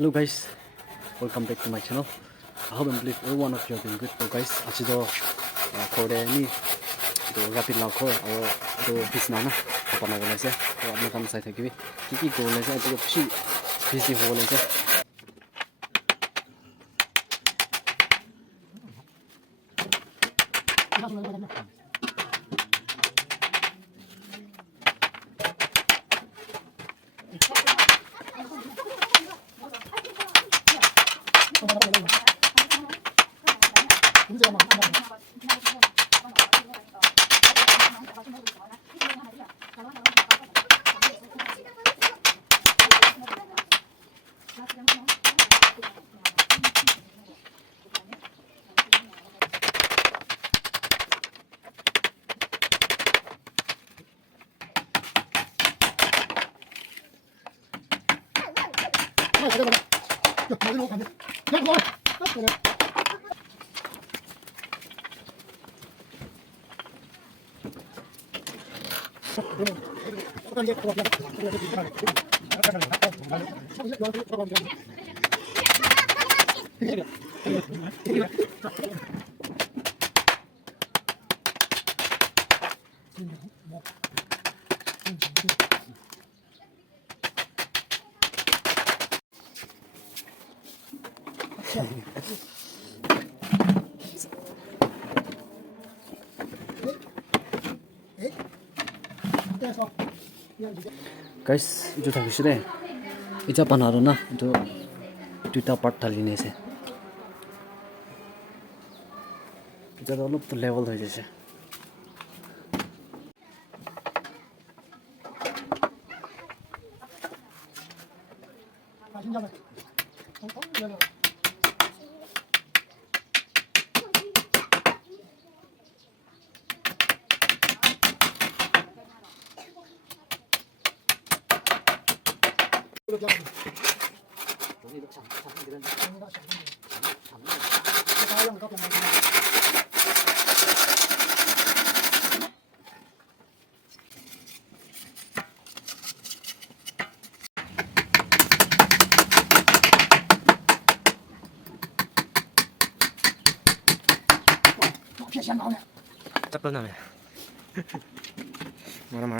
Hello guys, welcome back to my channel. I hope and believe every one of you are doing good. So guys, 아직도 거래니 또 rapid 나고 또 비스나나 바빠나 보내세. 또 안내 감사히 되기 기기 보내세. 또 비시 보내세. Guys, itu tadi sudah. Itu apa narona? Itu kita part tali nih sih. Itu ada level aja sih. 짭뻔하네. 말아.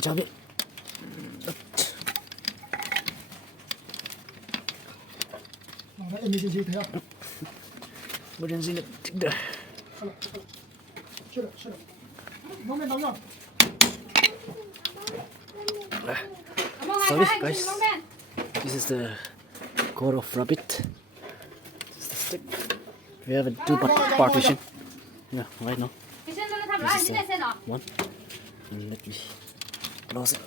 잡이. emergency there. Sorry guys, this is the core of rabbit. This is the stick. We have a partition. Yeah, right now. This is one. And let me close it.